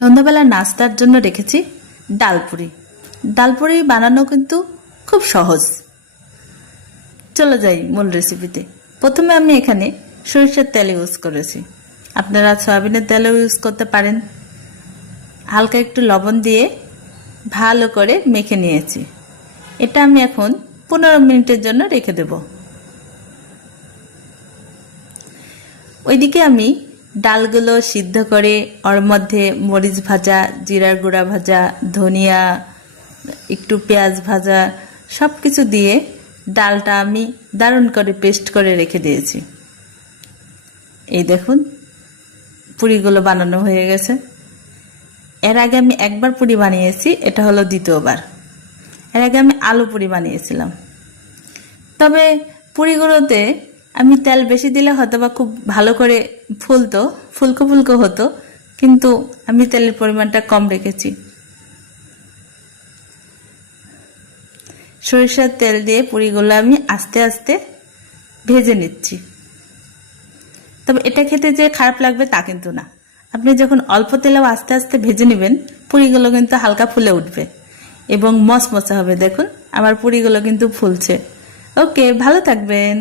সন্ধ্যাবেলা নাস্তার জন্য রেখেছি ডালপুরি। ডালপুরি বানানো কিন্তু খুব সহজ। চলে যাই মূল রেসিপিতে। প্রথমে আমি এখানে সরিষার তেল ইউজ করেছি, আপনারা সয়াবিনের তেলও ইউজ করতে পারেন। হালকা একটু লবণ দিয়ে ভালো করে মেখে নিয়েছি। এটা আমি এখন 15 মিনিটের জন্য রেখে দেব। ওইদিকে আমি ডালগুলো সিদ্ধ করে ওর মধ্যে মরিচ ভাজা, জিরার গুঁড়া ভাজা, ধনিয়া, একটু পেঁয়াজ ভাজা সব কিছু দিয়ে ডালটা আমি দারুণ করে পেস্ট করে রেখে দিয়েছি। এই দেখুন পুরিগুলো বানানো হয়ে গেছে। এর আগে আমি একবার পুরি বানিয়েছি, এটা হলো দ্বিতীয়বার। এর আগে আমি আলু পুরি বানিয়েছিলাম, তবে পুরিগুলোতে আমি তেল বেশি দিলে হয়তো বা খুব ভালো করে ফুলতো, ফুলকো ফুলকো হতো, কিন্তু আমি তেলের পরিমাণটা কম রেখেছি। সরিষার তেল দিয়ে পুরিগুলো আমি আস্তে আস্তে ভেজে নিচ্ছি। তবে এটা খেতে যে খারাপ লাগবে তা কিন্তু না। আপনি যখন অল্প তেলেও আস্তে আস্তে ভেজে নেবেন, পুরিগুলো কিন্তু হালকা ফুলে উঠবে এবং মচমচে হবে। দেখুন আমার পুরিগুলো কিন্তু ফুলছে। ওকে, ভালো থাকবেন।